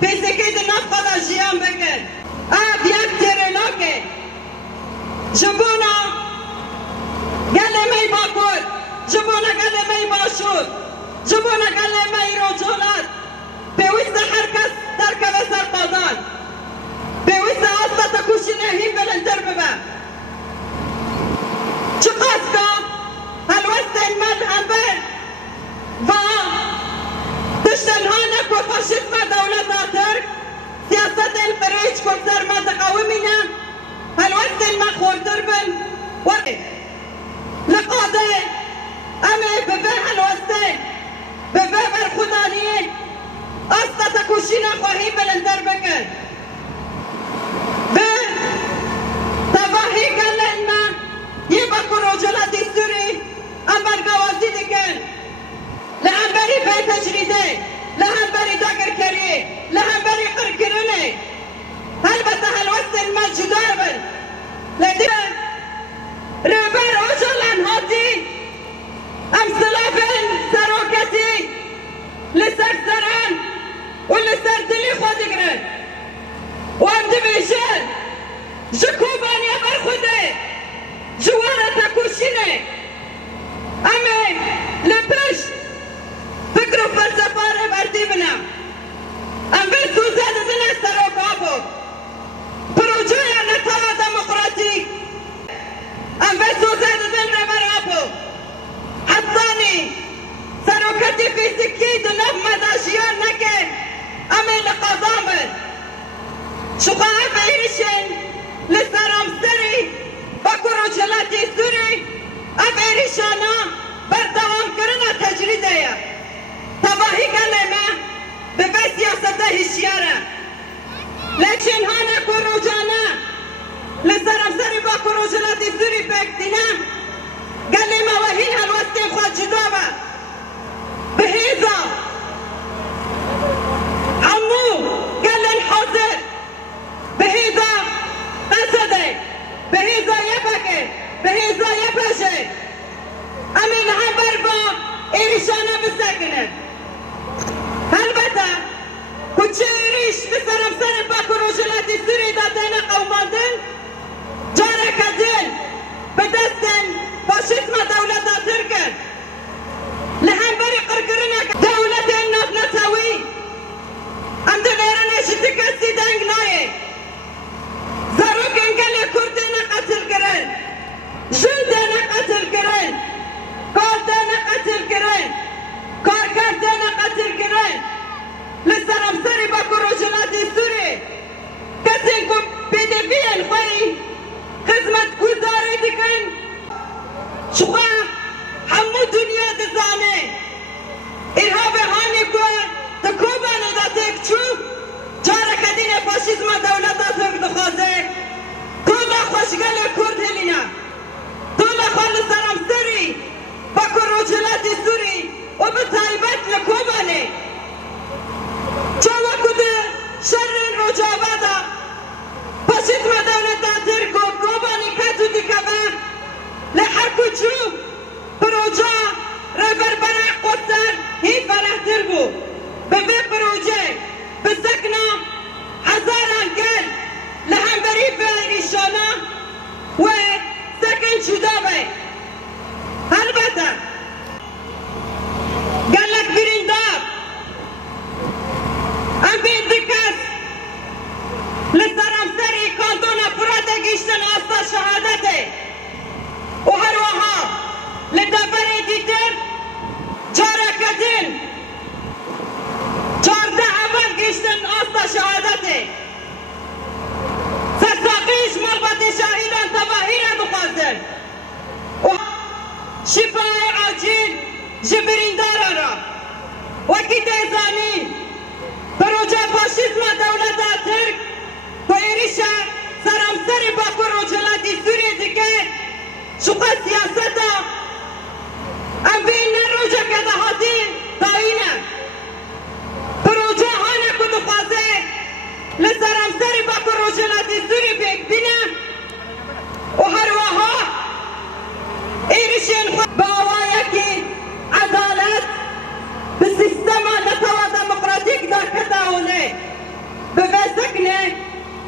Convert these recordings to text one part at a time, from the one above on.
Pese che de nas pada jiyan beke. A diak tere nake. جبونا قال مي باكور جبونا قال مي باشور جبونا قال مي رجولات بويست حركة تركب سرطان بويست أصلا تكوشنا هي بلندر ببا شقاسكا هالوست المال أمبر تشتنهانك وفاشيزم دولة ترك سياسة القريش كنتر ما تقاومنا هالوست المخور تربن لقاضي أمي ببه هالوستين ببه برخدانيين أصلا تكوشينا خواهي بلندر بكن تباهي قال لنا يبقى رجلات السوري أمبر قوازي دكن لهمبري بيت تجريدي لهمبري داكر كري لهمبري قركرني هلبته هالوست المال جداربن لدي ربر أجلن هاتي أمسلافن سروكتي لسر سران ولسر تلي خودقرن وامد بيشن جكوبان يا برخودي جوارة تكوشيني أمي لبش فكروا فلسفة برديبنا أم بسو زادتنا سروكابو بروجوية نتوى ديمقراطيك أم بسو زادتنا ربرابو حطاني سروكتي في سكيد نفمة داشيان نكن أمي لقضامن شقاء بإيرشن لسرام سري باكو رجلاتي سوري أم إيرشانا بردوام كرنا تجريدية تباهي كلمة ببس سياسته هشيارة لكن هانا كروجانا لسرام سري باكو رجلاتي سوري بكتنا كلمة وهي هالوستي خواج جدابة بهيزا عمو قال الحاضر بهيزا قصدي بهيزا يبكي بهيزا يبشي أمين عبربا إيريشانا بسكنة هلبتا كتشيريش بسرم سرم باكو رجلاتي سوري داتينا قوماندن جارك دين بدستن فاشيزم دولة تركن لهمبري قرقرنا دولة النفنتاوي أم دميرنا شتكسي دنگناي زاروك انقل كردنا قتل كرن جلدنا قتل كرن كردنا قتل كرن كاركردنا قتل كرن لسرم سري باكو رجلات السوري كسنكم بدفيا الخوي خدمة كوزاري دكن شقا حمو دنيا دزاني إرهاب هاني كوا تكوبا نداتك شو جارك دين فاشيزم دولة ترك دخازي كودا خوشگل كرد هلينا تولا خال سرم سري باكو رجلات سوري وبتايبت لكوباني جوا كده شر رجابادا فاشيزم دولة ترك كوباني كاتو دكبا لحركو شو بروجا رفر برع قصر هي فرح تربو ببي بروجي بسكنا حزاران قل لهم بريب بإيريشانا وسكن شدابي هلبتا قال لك برينداب ام بين دكاس لسرم سري كانتونا براتا قيشتن أصلا شهادتي وهروها لدبري ديتر جارك دين جارده اول قيشتن أصلا شهادتي سرساقيش ملبطي شاهدان تباهيرا مقازن شفاء عاجل جبرين دارارا وكي تيزاني بروجة فاشيزم دولة ترك وإيريشا سرم سري باكو رجلات سوريا دكي شقا سياستا ام بين الرجا كذا هاتين باينة بروجا هانا كدو خازي لسرم سري باكو رجلات سوري بيك بنا وهرواها إيريشين باوايكي عدالت بالسيستما نتوى ديمقراطيك دا كتاولي ببسكني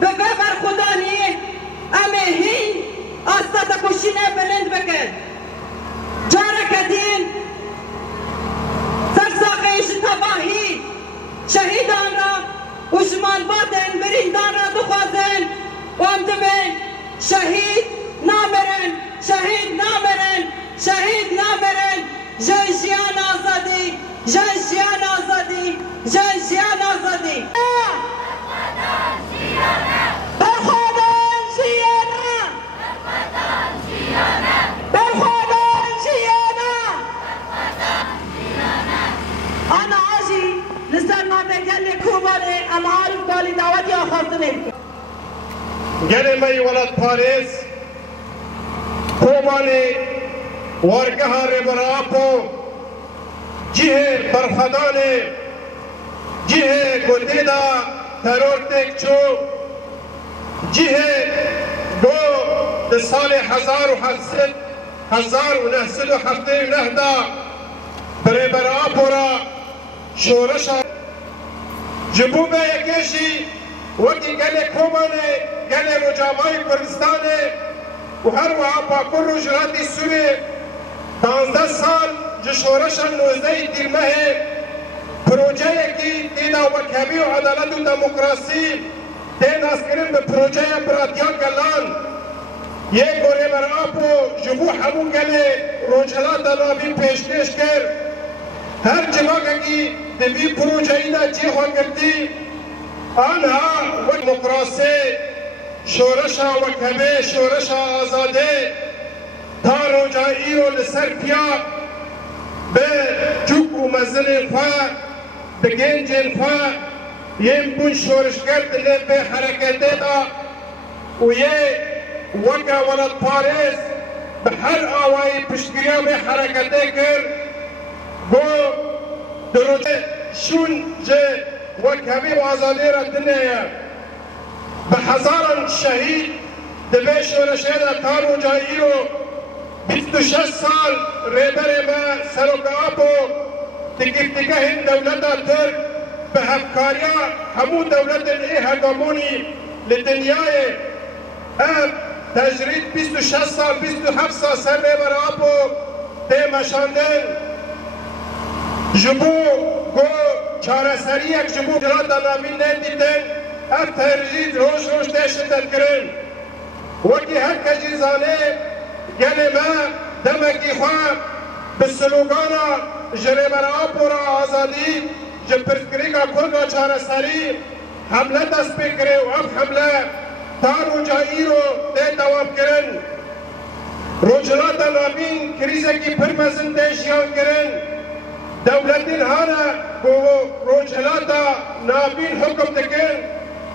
ببابر خداني امهين شهید نامرن شهید نامرن شهید نامرن جنجیان آزادی جنجیان آزادی جنجیان آزادی أنا أجي لسر ما بقال لي كوباني أنا عارف بالي دعوتي أخذتني گل می ولد پاریس کوبانی وارگاه ربراپو جه برخدان جه گندیدا ترور تکچو جه دو ده سال 1979 بربراپو را شورش جبو به یکیشی وقتی گل کوبانه گل رجابای کردستانه و هر وها پاکر رو جراتی سوره 15 سال جشورشن 19 دیرمه پروژه یکی دینا وکهبی و عدالت و دموکراسی دین اسکرین به پروژه براتیا گلان یک گوره براپو جبو همون گل روجلات دلابی پیشکش کرد هر جواگی دبی پروژه اینا چی خواه کردی آنها و دموکراسی شورش وکهبی شورش آزاده تا روجایی رو لسر پیا به جوک و مزل خواه به گنج خواه یم بون شورش کرد به حرکت دا و یه وکا ولد پاریس به هر آوائی پشتگیری به حرکت کرد گو دروجه شون جه وکهبی و آزادی را دنیا به هزاران شهید دبه شورشه دا تا روجایی رو 26 سال ریبر ما سروکاپو تکیفتگه این دولت ترک به همکاریا همون دولت ای هگامونی لدنیای ام تجرید 26 سال 27 سال سر ریبر آپو دیمشاندن جبو گو چاره سری یک جبو جلال دلامین ندیدن ام تجرید روش دیشندن کرن وکی هر کجی زانه گل ما دمکی خواه به سلوگانا جریبر آپورا آزادی جپرسکری کا کلگا چاره سری حمله دست بکره و اب حمله تا روجایی رو ده دوام کرن روجلات نابین کریزه کی پرمزن دیشیان کرن دولتین هانا روجلات نابین حکم دکن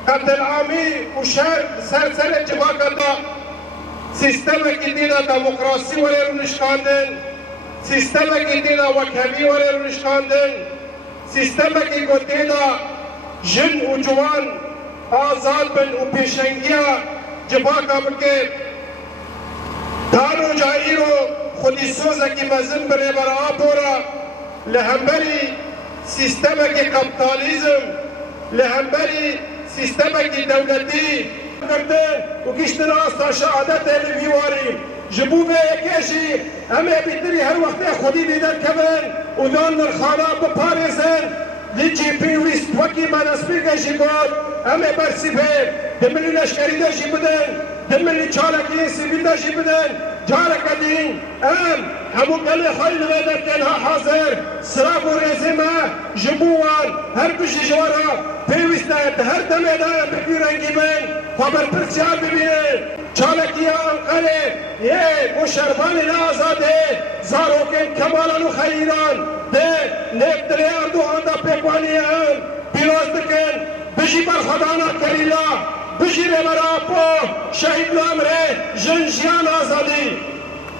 قتل عامی و شر سر جواکتا سیستم کی دینا دموکراسی ولی رو نشکاندن سیستم کی دینا وکهبی ولی رو نشکاندن سیستم کی دینا جن و جوان آزاد بن و پیشنگیا جباکا بکر دارو جایی رو خودی سوزه کی مزن بره برا آپورا لهمبری سیستم کی کپتالیزم لهمبری سیستم کی دولتی کرده و کشتن آستا شهادت الیوی واریم جبو به یکیشی همه بیتری هر وقت خودی دیدن کبن و دان نرخانا بپارزن لیچی پیویست وکی من اسپیگشی گود همه برسی به دملی لشکری داشی بدن دملی چالکی سیبیل داشی بدن جارک دین همو گلی خیلی ویدن کنها حاضر سراغ و رزیمه جبوان هر کشی جوارا پیویست هر دمه دارم بگیرنگی بین خبر پرسیار ببینه چالکی انقره یه و شربانی نازاده زاروکن کمالان و خیران ده نبتلی اردوغان دا پیکوانی هم پیروز دکن بجی برخدانا کلیلا بجی ربراپو شهید نامره جنجیان آزادی